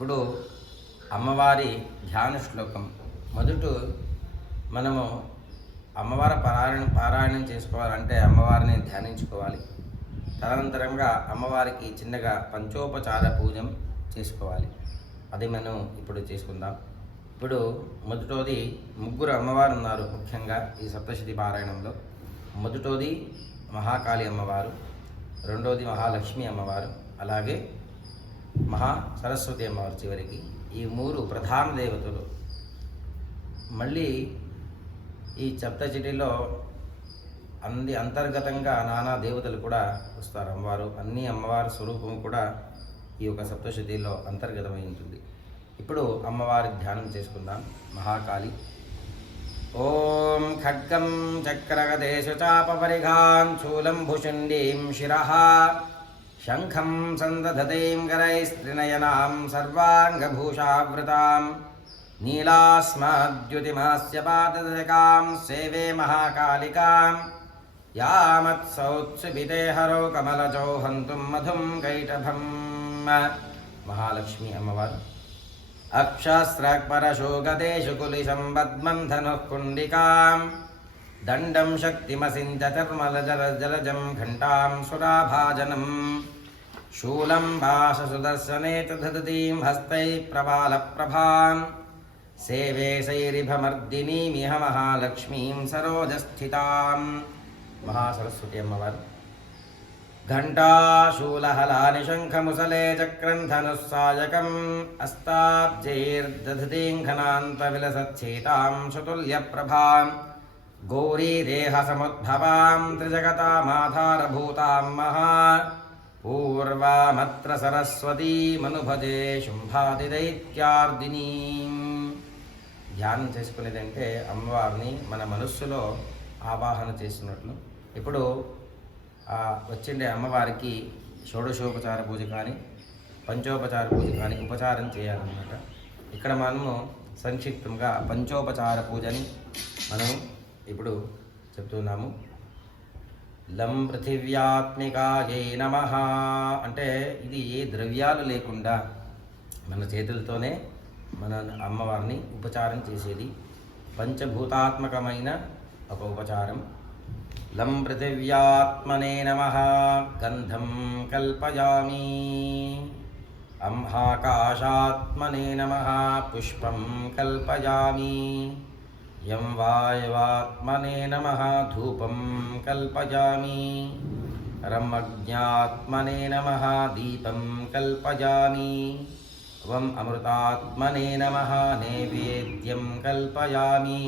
ఇప్పుడు అమ్మవారి ధ్యాన శ్లోకం. మొదట మనము అమ్మవారి పారాయణ పారాయణం చేసుకోవాలంటే అమ్మవారిని ధ్యానించుకోవాలి. తదనంతరంగా అమ్మవారికి చిన్నగా పంచోపచార పూజం చేసుకోవాలి. అది మనం ఇప్పుడు చేసుకుందాం. ఇప్పుడు మొదటోది ముగ్గురు అమ్మవారు ఉన్నారు ముఖ్యంగా ఈ సప్తశతి పారాయణంలో. మొదటోది మహాకాళి అమ్మవారు రెండోది మహాలక్ష్మి అమ్మవారు అలాగే మహా సరస్వతి అమ్మవారు చివరికి ఈ మూడు ప్రధాన దేవతలు. మళ్ళీ ఈ సప్తచిటిలో అంది అంతర్గతంగా నానా దేవతలు కూడా వస్తారు. అమ్మవారు అన్ని అమ్మవారి స్వరూపం కూడా ఈ యొక్క సప్తశతిలో అంతర్గతమై ఉంటుంది. ఇప్పుడు అమ్మవారి ధ్యానం చేసుకుందాం. మహాకాళి. ఓం ఖడ్గం చక్రగదేశు చాపపరిఘాన్ శూలం భుషుండీం శిరః శంఖం సందధతీం గరైస్త్రినయనాం సర్వాంగభూషావృతాం నీలాస్మాద్యుతిమాస్య పాదదకాం సేవే మహాకాళికాం యామత్సౌత్సుపితే హరో కమలజో హంతుం మధుం కైటభం మహాలక్ష్మి అమ్మవారు అక్షస్రక్పరశోగదేశు కులిశం పద్మం ధనుః కుండికాం దండం శక్తిమసించ చర్మల జల జలజం ఘంటాం సురాభాజనం శూలం భాషసుదర్శనే దధతీం హస్తై ప్రబాలప్రభాం సేవే శైరిభమర్దినీమిహ మహాలక్ష్మీం సరోజస్థితాం మహాసరస్వతి అమ్మవారు घण्टाशूलहलानि शङ्खमुसले चक्रन्धनुस्सायकम् अस्ताब्जैर्दधतीङ्घनान्तविलसच्छेतां सुतुल्यप्रभां गौरीदेहसमुद्भवां त्रिजगतामाधारभूतां महा पूर्वामत्र सरस्वतीमनुभजे శుంభాదిదైత్యార్దినీం ధ్యానం చేసుకునేదంటే అమ్మవారిని మన మనస్సులో ఆవాహన చేసినట్లు ఇప్పుడు ఆ వచ్చిండే అమ్మవారికి షోడశోపచార పూజ కానీ పంచోపచార పూజ కానీ ఉపచారం చేయాలన్నమాట ఇక్కడ మనము సంక్షిప్తంగా పంచోపచార పూజని మనం ఇప్పుడు చెప్తున్నాము లం పృథివ్యాత్మికాయై నమ. అంటే ఇది ఏ ద్రవ్యాలు లేకుండా మన చేతులతోనే మన అమ్మవారిని ఉపచారం చేసేది. పంచభూతాత్మకమైన ఒక ఉపచారం. లం పృథివ్యాత్మనే నమ. గంధం కల్పయామి. అంహాకాశాత్మనే నమ. పుష్పం కల్పయామి. యం వాయవాత్మనే నమ ధూపం కల్పయామి రమజ్ఞాత్మనే నమ దీపం కల్పయామి వం అమృతాత్మనే నమ నైవేద్యం కల్పయామి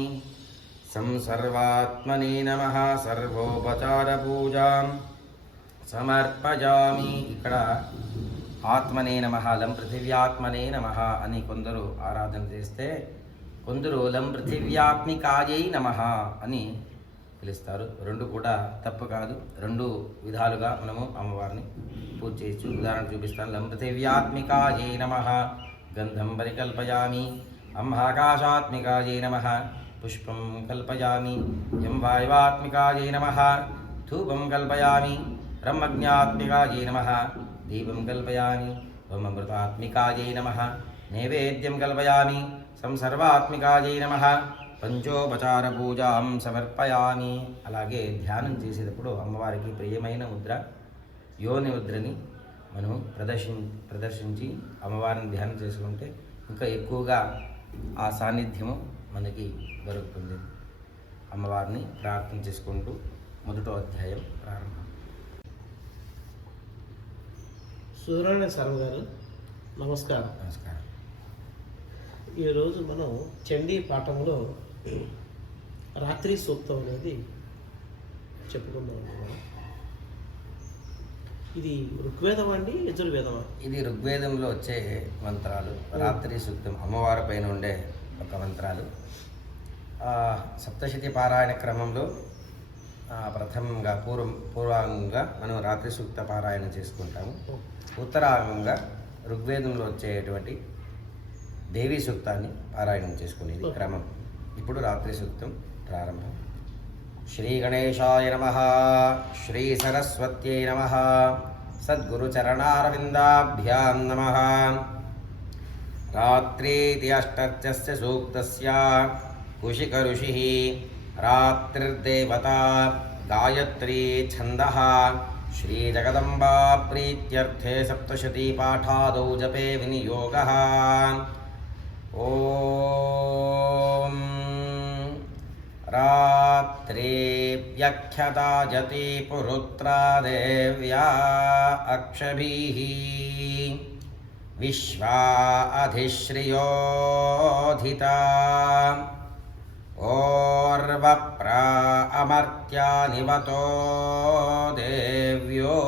సంసర్వాత్మనే నమ సర్వోపచార సర్వోపచారపూజాం సమర్పయామి ఇక్కడ ఆత్మనే నమ లం పృథివ్యాత్మనే నమ అని కొందరు ఆరాధన చేస్తే కొందరు లం పృథివ్యాత్మికాయై నమ అని పిలుస్తారు. రెండు కూడా తప్పు కాదు. రెండు విధాలుగా మనము అమ్మవారిని పూజ చేయొచ్చు. ఉదాహరణ చూపిస్తాను. లం పృథివ్యాత్మికాయై నమ గంధం పరికల్పయామి అంహాకాశాత్మికాయై నమ పుష్పం కల్పయామి యం వాయువాత్మికాయై నమ ధూపం కల్పయామి బ్రహ్మజ్ఞాత్మికాయై నమ దీపం కల్పయామి ఓం నమ నైవేద్యం కల్పయామి సంసర్వాత్మికాయై నమ. పంచోపచార పూజాం సమర్పయామి. అలాగే ధ్యానం చేసేటప్పుడు అమ్మవారికి ప్రియమైన ముద్ర యోని ముద్రని మనం ప్రదర్శిం ప్రదర్శించి అమ్మవారిని ధ్యానం చేసుకుంటే ఇంకా ఎక్కువగా ఆ సాన్నిధ్యము మనకి దొరుకుతుంది. అమ్మవారిని ప్రార్థన చేసుకుంటూ మొదటో అధ్యాయం ప్రారంభం. సూర్యనారాయణ శర్మ గారు నమస్కారం. నమస్కారం. ఈరోజు మనం చండీ పాఠంలో రాత్రి సూక్తం అనేది చెప్పుకుందాం ఇది ఋగ్వేదం అండి యజుర్వేదమా? ఇది ఋగ్వేదంలో వచ్చే మంత్రాలు. రాత్రి సూక్తం అమ్మవారి పైన ఉండే ఒక మంత్రాలు. సప్తశతి పారాయణ క్రమంలో ప్రథమంగా పూర్వం పూర్వాంగంగా మనం రాత్రి సూక్త పారాయణ చేసుకుంటాము. ఉత్తరాంగంగా ఋగ్వేదంలో వచ్చేటువంటి దేవీ సూక్తాన్ని పారాయణం చేసుకునేది క్రమం ఇప్పుడు రాత్రి సూక్తం ప్రారంభం శ్రీ గణేశాయ నమ శ్రీ సరస్వత్యై నమ సద్గురుచరణారవిందాభ్యాం నమ रात्रीति अष्टर्चस्य सूक्तस्य कुशिकऋषिः रात्रिर्देवता गायत्री छन्दः श्रीजगदम्बा प्रीत्यर्थे सप्तशतीपाठादौ जपे विनियोगः ॐ रात्रे व्यख्यता जति पुरुत्रा देव्या अक्षभिः विश्वा अधिश्रियोधिता ओर्वप्रा अमर्त्या निवतो देव्यो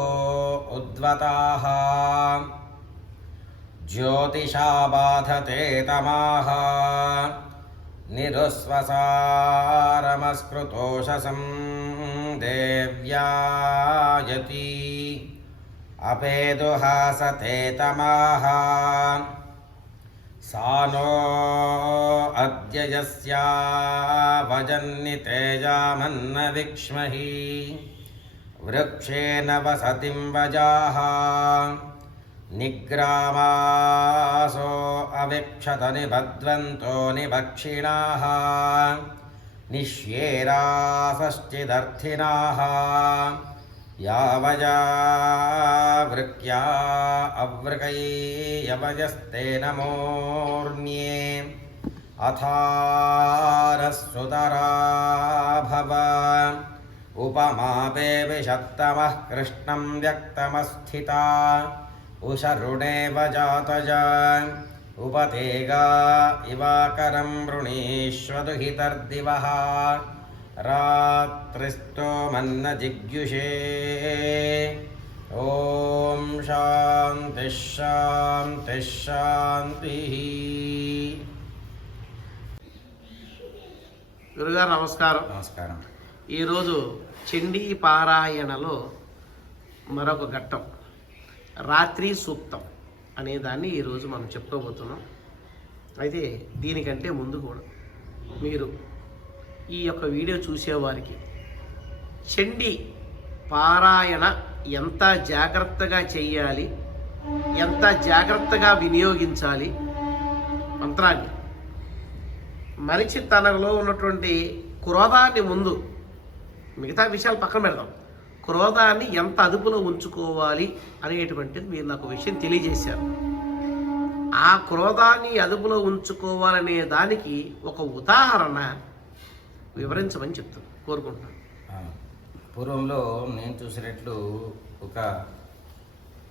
उद्वताः ज्योतिषा बाधते तमाः निरुस्वसारमस्कृतोषसं देव्यायति। अपेदुहासते तमाः सा नो अद्य यस्या वजन्नितेजामन्न विक्ष्महि। वृक्षेण वसतिं वजाः। निग्रामासो अविक्षत निबध्वन्तो निभक्षिणाः निष्येरासश्चिदर्थिनाः यावजा वृक्या अवृकैयवजस्ते नमोऽर्ण्ये अथारस्सुतरा भव उपमापे विषत्तमः कृष्णं व्यक्तमस्थिता। उषरुणेव जातजा उपतेगा इवाकरं वृणीष्वदुहितर्दिवः रात्रिस्तोमन्न जिग्युषे ॐ शान्तिः शान्तिः शान्तिः గురుగారు నమస్కారం నమస్కారం ఈరోజు చండీ పారాయణలో మరొక ఘట్టం రాత్రి సూక్తం అనే దాన్ని ఈరోజు మనం చెప్పుకోబోతున్నాం. అయితే దీనికంటే ముందు కూడా మీరు ఈ యొక్క వీడియో చూసేవారికి చండి పారాయణ ఎంత జాగ్రత్తగా చేయాలి? ఎంత జాగ్రత్తగా వినియోగించాలి? మంత్రాన్ని. మనిషి తనలో ఉన్నటువంటి క్రోధాన్ని ముందు మిగతా విషయాలు పక్కన పెడదాం. క్రోధాన్ని ఎంత అదుపులో ఉంచుకోవాలి అనేటువంటిది మీరు నాకు విషయం తెలియజేశారు. ఆ క్రోధాన్ని అదుపులో ఉంచుకోవాలనే దానికి ఒక ఉదాహరణ వివరించమని చెప్తాను కోరుకుంటున్నాను పూర్వంలో నేను చూసినట్లు ఒక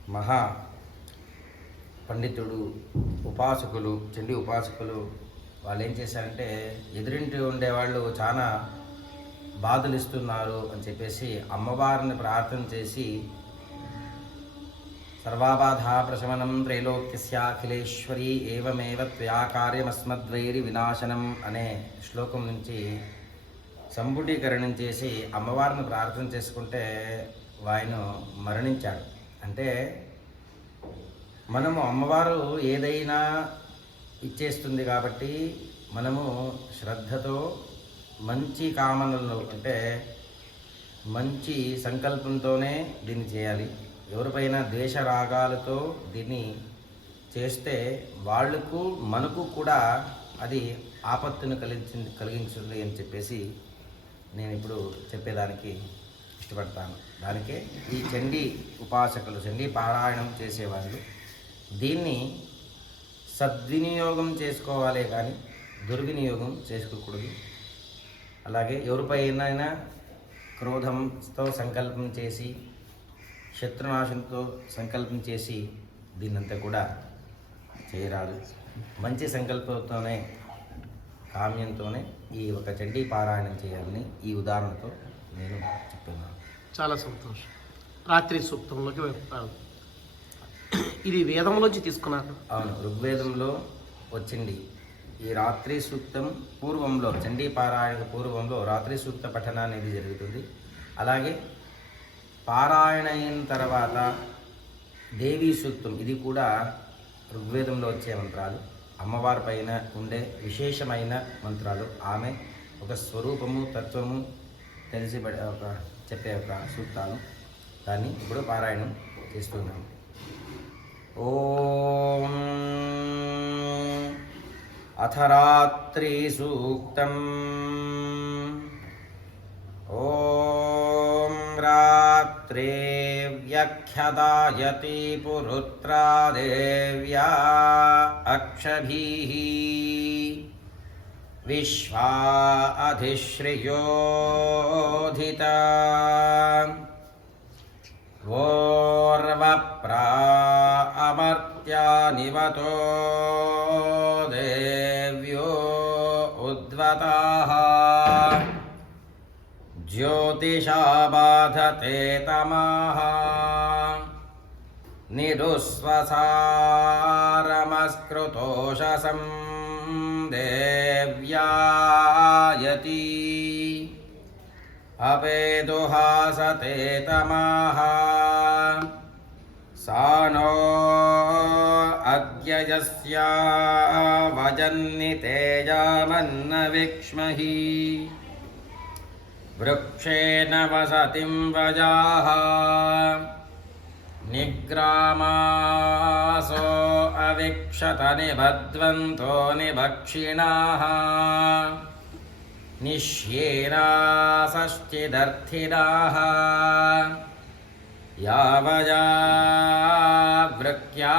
మహా పండితుడు ఉపాసకులు చండీ ఉపాసకులు వాళ్ళు ఏం చేశారంటే ఎదురింటి ఉండేవాళ్ళు చాలా బాధలు ఇస్తున్నారు అని చెప్పేసి అమ్మవారిని ప్రార్థన చేసి సర్వాబాధా ప్రశమనం త్రైలోక్యస్యాఖిలేశ్వరి ఏవమేవ త్వయా కార్యమస్మద్వైరి వినాశనం అనే శ్లోకం నుంచి సంపుటీకరణం చేసి అమ్మవారిని ప్రార్థన చేసుకుంటే ఆయన మరణించాడు. అంటే మనము అమ్మవారు ఏదైనా ఇచ్చేస్తుంది కాబట్టి మనము శ్రద్ధతో మంచి కామనలు అంటే మంచి సంకల్పంతోనే దీన్ని చేయాలి. ఎవరిపైన ద్వేష రాగాలతో దీన్ని చేస్తే వాళ్ళకు మనకు కూడా అది ఆపత్తును కలిగించింది కలిగించింది అని చెప్పేసి నేను ఇప్పుడు చెప్పేదానికి ఇష్టపడతాను. దానికే ఈ చండీ ఉపాసకులు చండీ పారాయణం చేసేవాళ్ళు దీన్ని సద్వినియోగం చేసుకోవాలే కానీ దుర్వినియోగం చేసుకోకూడదు. అలాగే ఎవరిపైనైనా క్రోధంతో సంకల్పం చేసి శత్రునాశంతో సంకల్పం చేసి దీన్నంతా కూడా చేయరాదు. మంచి సంకల్పంతోనే కామ్యంతోనే ఈ ఒక చండీ పారాయణం చేయాలని ఈ ఉదాహరణతో నేను చెప్తున్నాను చాలా సంతోషం. రాత్రి సూక్తంలోకి వెళ్తాను ఇది వేదంలోంచి తీసుకున్నారు. అవును ఋగ్వేదంలో వచ్చింది. ఈ రాత్రి సూక్తం పూర్వంలో చండీ పారాయణ పూర్వంలో రాత్రి సూక్త పఠనం అనేది జరుగుతుంది. అలాగే పారాయణ అయిన తర్వాత దేవీ సూక్తం ఇది కూడా ఋగ్వేదంలో వచ్చే మంత్రాలు. అమ్మవారి పైన ఉండే విశేషమైన మంత్రాలు. ఆమె ఒక స్వరూపము తత్వము తెలిసి ఒక చెప్పే ఒక సూక్తాలు. దాన్ని ఇప్పుడు పారాయణం చేస్తున్నాము ఓ अथ रात्रिसूक्तम्। ॐ रात्रे व्यख्यदायति पुरुत्रा देव्या अक्षभिः। विश्वा अधिश्रियोधिता वोर्वप्रा अमर्त्या निवतो उद्वताः ज्योतिषा बाधते तमाः निरुस्वसारमस्कृतोषसं देव्यायति। अपेदुहासते तमाः सा नो अद्य यस्या वजन्नितेजामन्न विक्ष्महि। वृक्षेण वसतिं वजाः निग्रामासो अविक्षत निबध्वन्तो निभक्षिणाः निश्येनासश्चिदर्थिनाः यावया वृक्या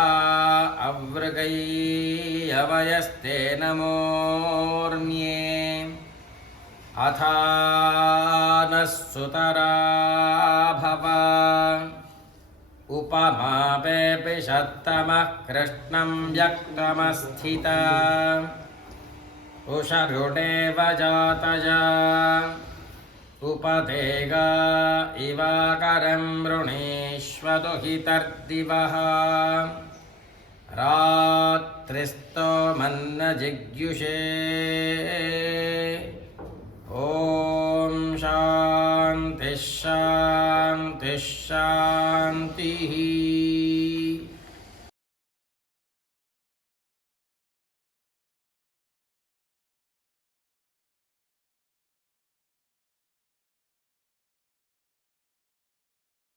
अवृगैयवयस्ते नमोर्म्ये अथा नः सुतरा भव उपमापेपिषत्तमः कृष्णं व्यक्तमस्थिता। उषरुणेव जातया उपदेगा इवाकरं वृणीष्वदुहितर्दिवः। रात्रिस्तोमन्न जिग्युषे ॐ शान्तिः शान्तिः।